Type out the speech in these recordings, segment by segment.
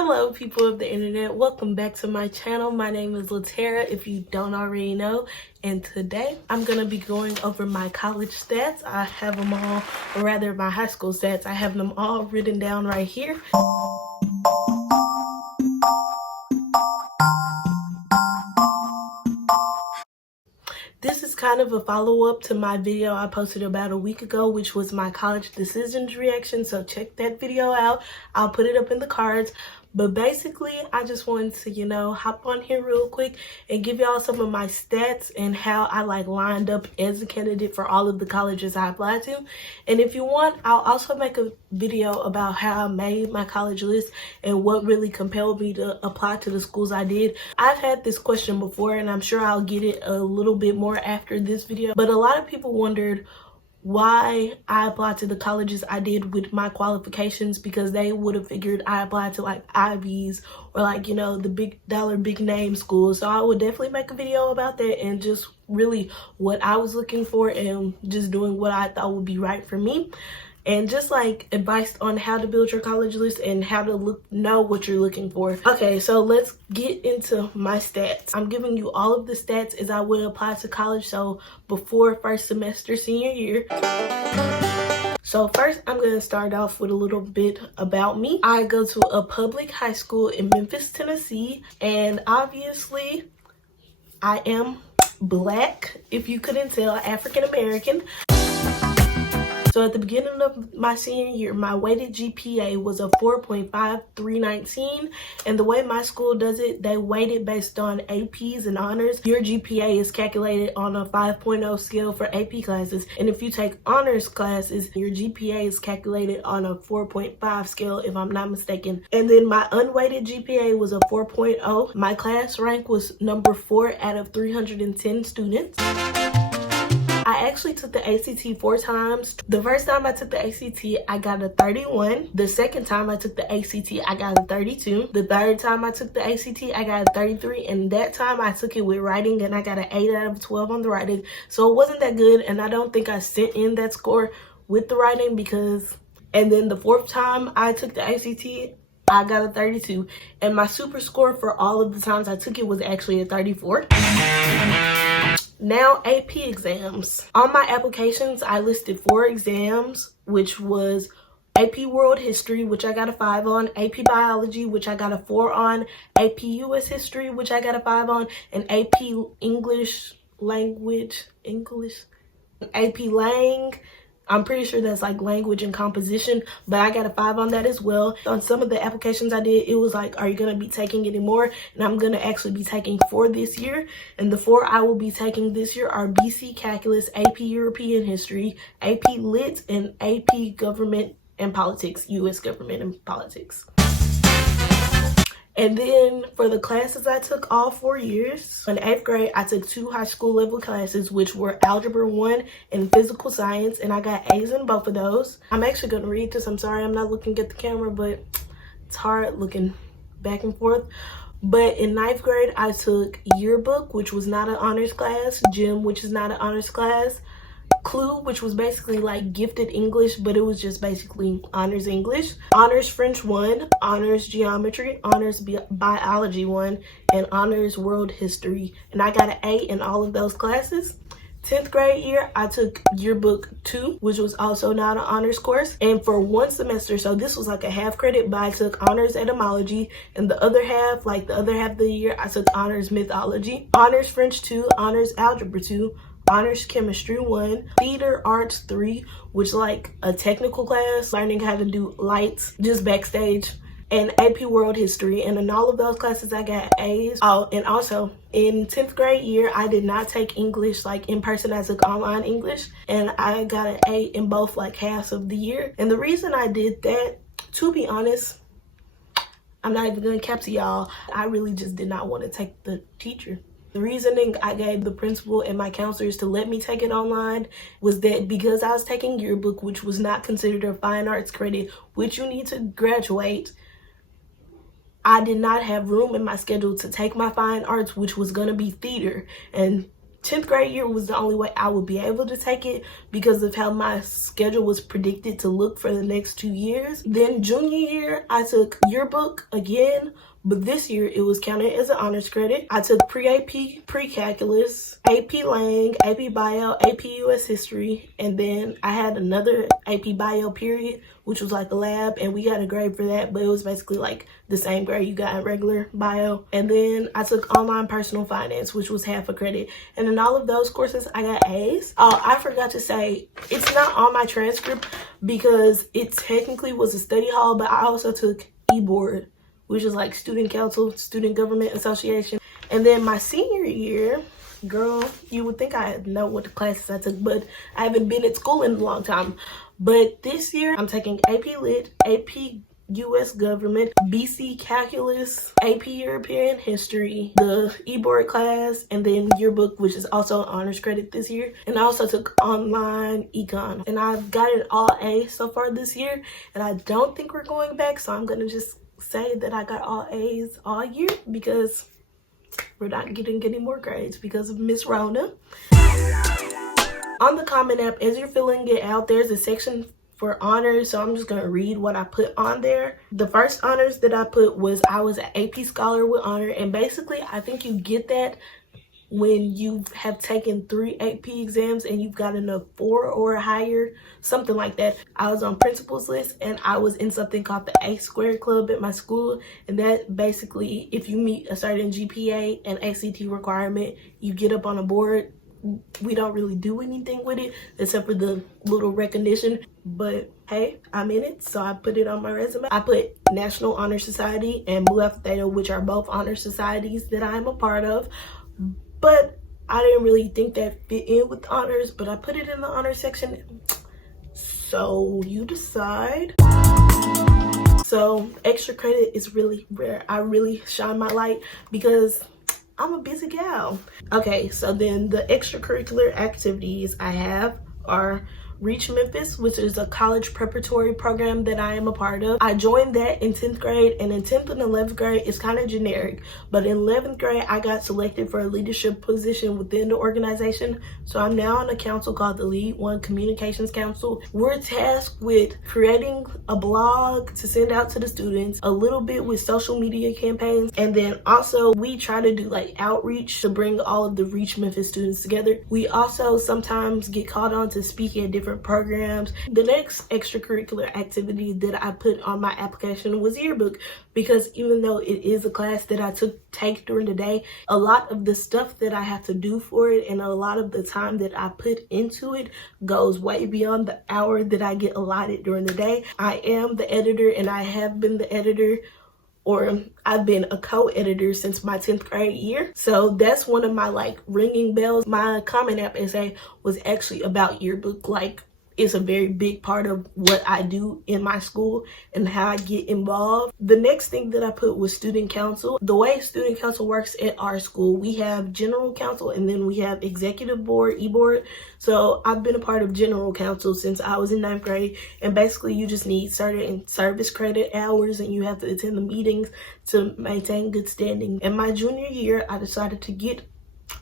Hello people of the internet, welcome back to my channel. My name is Latera if you don't already know, and today I'm going to be going over my college stats. I have them all, or rather my high school stats, I have them all written down right here. This is kind of a follow-up to my video I posted about a week ago, which was my college decisions reaction, so check that video out. I'll put it up in the cards. But basically, I just wanted to, hop on here real quick and give y'all some of my stats and how I lined up as a candidate for all of the colleges I applied to. And if you want, I'll also make a video about how I made my college list and what really compelled me to apply to the schools I did. I've had this question before, and I'm sure I'll get it a little bit more after this video. But a lot of people wondered why I applied to the colleges I did with my qualifications, because they would have figured I applied to Ivies or the big dollar, big name schools. So I would definitely make a video about that and just really what I was looking for and just doing what I thought would be right for me. And just advice on how to build your college list and how to know what you're looking for. Okay, so let's get into my stats. I'm giving you all of the stats as I would apply to college, so before first semester senior year. So first, I'm going to start off with a little bit about me. I go to a public high school in Memphis, Tennessee, and obviously I am Black, if you couldn't tell, African American. So at the beginning of my senior year, my weighted GPA was a 4.5319, and the way my school does it, they weight it based on APs and honors. Your GPA is calculated on a 5.0 scale for AP classes, and if you take honors classes, your GPA is calculated on a 4.5 scale, if I'm not mistaken. And then my unweighted GPA was a 4.0. My class rank was number 4 out of 310 students. I actually took the ACT 4 times. The first time I took the ACT, I got a 31. The second time I took the ACT, I got a 32. The third time I took the ACT, I got a 33. And that time I took it with writing and I got an 8 out of 12 on the writing. So it wasn't that good, and I don't think I sent in that score with the writing and then the fourth time I took the ACT, I got a 32. And my super score for all of the times I took it was actually a 34. Now, AP exams. On my applications, I listed 4 exams, which was AP World History, which I got a 5 on, AP Biology, which I got a 4 on, AP US History, which I got a 5 on, and AP English Language, AP Lang. I'm pretty sure that's language and composition, but I got a 5 on that as well. On some of the applications I did, it was are you going to be taking any more? And I'm going to actually be taking 4 this year. And the 4 I will be taking this year are BC Calculus, AP European History, AP Lit, and AP Government and Politics, US Government and Politics. And then for the classes I took all 4 years, in 8th grade, I took 2 high school level classes, which were Algebra 1 and Physical Science, and I got A's in both of those. I'm actually going to read this. I'm sorry I'm not looking at the camera, but it's hard looking back and forth. But in 9th grade, I took Yearbook, which was not an honors class, Gym, which is not an honors class, Clue, which was basically gifted English, but it was just basically honors English, honors French 1, honors Geometry, honors Biology 1, and honors World History. And I got an A in all of those classes. 10th grade year, I took Yearbook 2, which was also not an honors course. And for 1 semester, so this was a half credit, but I took honors etymology, and the other half of the year, I took honors mythology, honors French 2, honors algebra 2, honors chemistry 1, theater arts 3, which a technical class, learning how to do lights, just backstage, and AP World History. And in all of those classes, I got A's. Oh, and also in 10th grade year, I did not take English in person. I took online English, and I got an A in both halves of the year. And the reason I did that, to be honest, I'm not even gonna cap to y'all, I really just did not want to take the teacher. The reasoning I gave the principal and my counselors to let me take it online was that because I was taking Yearbook, which was not considered a fine arts credit, which you need to graduate, I did not have room in my schedule to take my fine arts, which was going to be theater. And 10th grade year was the only way I would be able to take it because of how my schedule was predicted to look for the next 2 years. Then junior year, I took yearbook again, but this year it was counted as an honors credit. I took pre-AP, pre-calculus, AP Lang, AP Bio, AP US History, and then I had another AP Bio period, which was like a lab, and we got a grade for that, but it was basically like the same grade you got in regular bio. And then I took online personal finance, which was half a credit. And in all of those courses, I got A's. Oh, I forgot to say, it's not on my transcript because it technically was a study hall, but I also took e-board, which is like student council, student government association. And then my senior year, girl, you would think I know what the classes I took, but I haven't been at school in a long time. But this year, I'm taking AP Lit, AP US Government, BC Calculus, AP European History, the e-board class, and then yearbook, which is also an honors credit this year. And I also took online econ. And I've gotten all A so far this year, and I don't think we're going back, so I'm gonna just say that I got all A's all year because we're not getting any more grades because of Miss Rona. On the Common App, as you're filling it out, there's a section for honors, so I'm just gonna read what I put on there. The first honors that I put was I was an AP Scholar with honor, and basically I think you get that when you have taken 3 AP exams and you've gotten a 4 or higher, something like that. I was on principal's list and I was in something called the A Squared Club at my school, and that basically, if you meet a certain GPA and ACT requirement, you get up on a board. We don't really do anything with it except for the little recognition, but hey, I'm in it, so I put it on my resume. I put National Honor Society and Mu Alpha Theta, which are both honor societies that I'm a part of, but I didn't really think that fit in with honors, but I put it in the honor section, so you decide. So extra credit is really rare. I really shine my light because I'm a busy gal. Okay, so then the extracurricular activities I have are Reach Memphis, which is a college preparatory program that I am a part of. I joined that in 10th grade, and in 10th and 11th grade, it's kind of generic. But in 11th grade, I got selected for a leadership position within the organization. So I'm now on a council called the Lead One Communications Council. We're tasked with creating a blog to send out to the students, a little bit with social media campaigns, and then also we try to do like outreach to bring all of the Reach Memphis students together. We also sometimes get called on to speak at different programs. The next extracurricular activity that I put on my application was yearbook, because even though it is a class that I take during the day, a lot of the stuff that I have to do for it and a lot of the time that I put into it goes way beyond the hour that I get allotted during the day. I am the editor, and I have been the editor, or I've been a co-editor since my 10th grade year. So that's one of my like ringing bells. My Common App essay was actually about yearbook. Like, it's a very big part of what I do in my school and how I get involved. The next thing that I put was student council. The way student council works at our school, we have general council and then we have executive board, e-board. So I've been a part of general council since I was in 9th grade, and basically you just need certain service credit hours and you have to attend the meetings to maintain good standing. In my junior year, I decided to get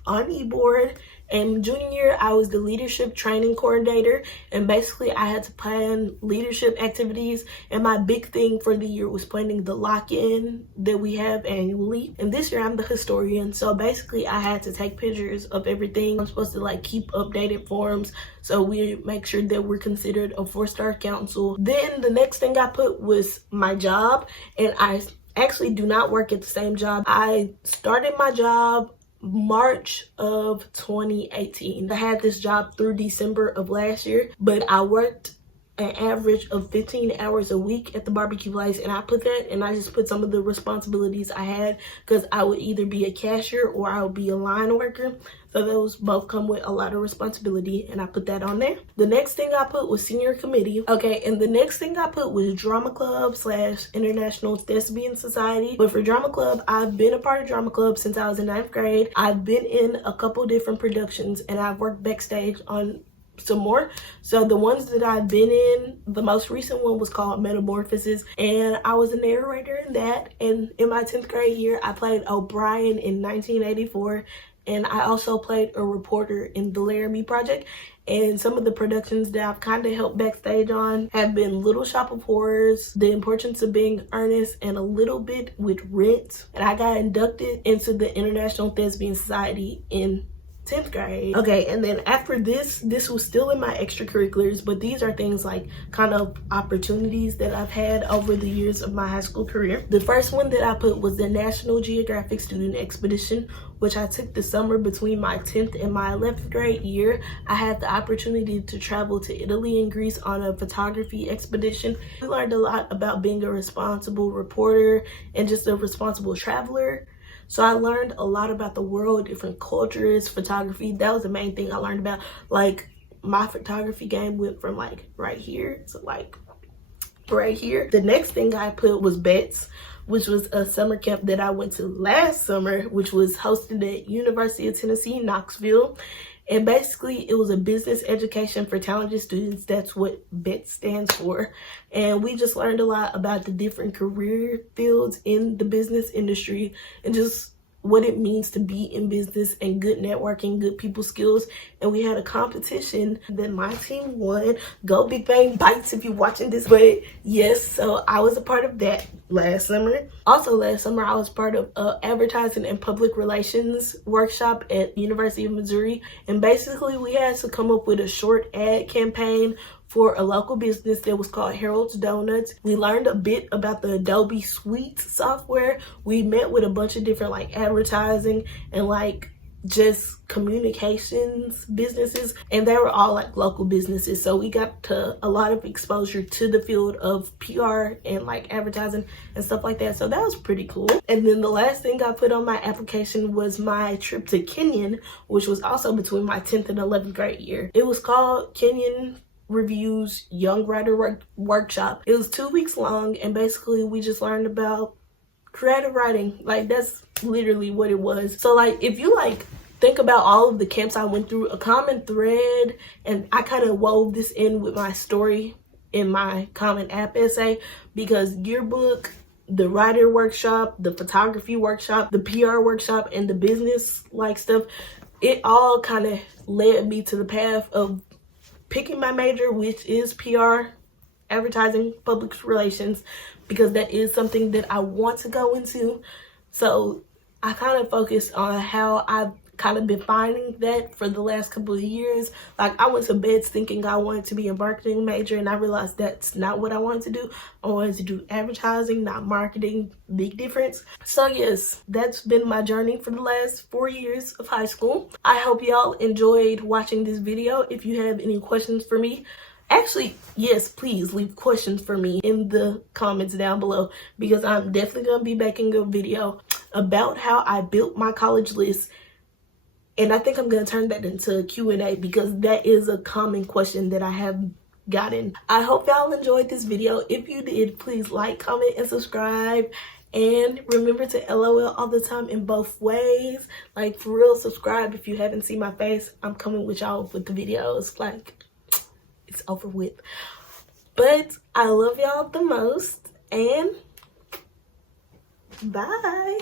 on e-board. And junior year, I was the leadership training coordinator, and basically I had to plan leadership activities, and my big thing for the year was planning the lock-in that we have annually. And this year I'm the historian, so basically I had to take pictures of everything. I'm supposed to like keep updated forms so we make sure that we're considered a 4-star council. Then the next thing I put was my job, and I actually do not work at the same job. I started my job March of 2018. I had this job through December of last year, but I worked an average of 15 hours a week at the barbecue place, and I put that, and I just put some of the responsibilities I had, because I would either be a cashier or I would be a line worker. So those both come with a lot of responsibility, and I put that on there. The next thing I put was senior committee. Okay, and the next thing I put was drama club / International Thespian Society. But for drama club, I've been a part of drama club since I was in 9th grade. I've been in a couple different productions, and I've worked backstage on some more. So the ones that I've been in, the most recent one was called Metamorphosis, and I was a narrator in that. And in my 10th grade year, I played O'Brien in 1984. and I also played a reporter in the Laramie Project. And some of the productions that I've kind of helped backstage on have been Little Shop of Horrors, The Importance of Being Earnest, and a little bit with Rent. And I got inducted into the International Thespian Society in 10th grade. Okay, and then after this was still in my extracurriculars, but these are things like kind of opportunities that I've had over the years of my high school career. The first one that I put was the National Geographic Student Expedition, which I took the summer between my 10th and my 11th grade year. I had the opportunity to travel to Italy and Greece on a photography expedition. We learned a lot about being a responsible reporter and just a responsible traveler. So I learned a lot about the world, different cultures, photography. That was the main thing I learned about. Like, my photography game went from like right here to like right here. The next thing I put was BETS, which was a summer camp that I went to last summer, which was hosted at University of Tennessee, Knoxville. And basically, it was a business education for talented students. That's what BET stands for. And we just learned a lot about the different career fields in the business industry and just what it means to be in business and good networking, good people skills. And we had a competition that my team won. Go Big Bang Bites if you're watching this. But yes, so I was a part of that last summer. Also last summer, I was part of advertising and public relations workshop at University of Missouri. And basically we had to come up with a short ad campaign for a local business that was called Harold's Donuts. We learned a bit about the Adobe Suite software. We met with a bunch of different like advertising and like just communications businesses, and they were all like local businesses. So we got to a lot of exposure to the field of PR and like advertising and stuff like that. So that was pretty cool. And then the last thing I put on my application was my trip to Kenyon, which was also between my 10th and 11th grade year. It was called Kenyon Reviews Young Writer Workshop. It was 2 weeks long, and basically we just learned about creative writing. Like, that's literally what it was. So like, if you like think about all of the camps I went through, a common thread, and I kind of wove this in with my story in my Common App essay, because yearbook, the writer workshop, the photography workshop, the PR workshop, and the business like stuff, it all kind of led me to the path of picking my major, which is PR, advertising, public relations, because that is something that I want to go into. So I kind of focused on how I've kind of been finding that for the last couple of years. Like, I went to bed thinking I wanted to be a marketing major, and I realized that's not what I wanted to do. I wanted to do advertising, not marketing. Big difference. So yes, that's been my journey for the last 4 years of high school. I hope y'all enjoyed watching this video. If you have any questions for me, actually, yes, please leave questions for me in the comments down below, because I'm definitely going to be making a video about how I built my college list. And I think I'm going to turn that into a Q&A, because that is a common question that I have gotten. I hope y'all enjoyed this video. If you did, please like, comment, and subscribe. And remember to LOL all the time in both ways. Like, for real, subscribe if you haven't seen my face. I'm coming with y'all with the videos. Like, it's over with. But I love y'all the most. And bye.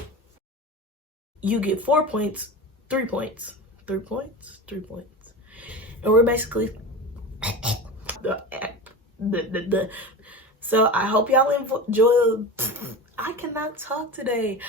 You get 4 points. 3 points. 3 points. 3 points. And we're basically so I hope y'all enjoy. I cannot talk today.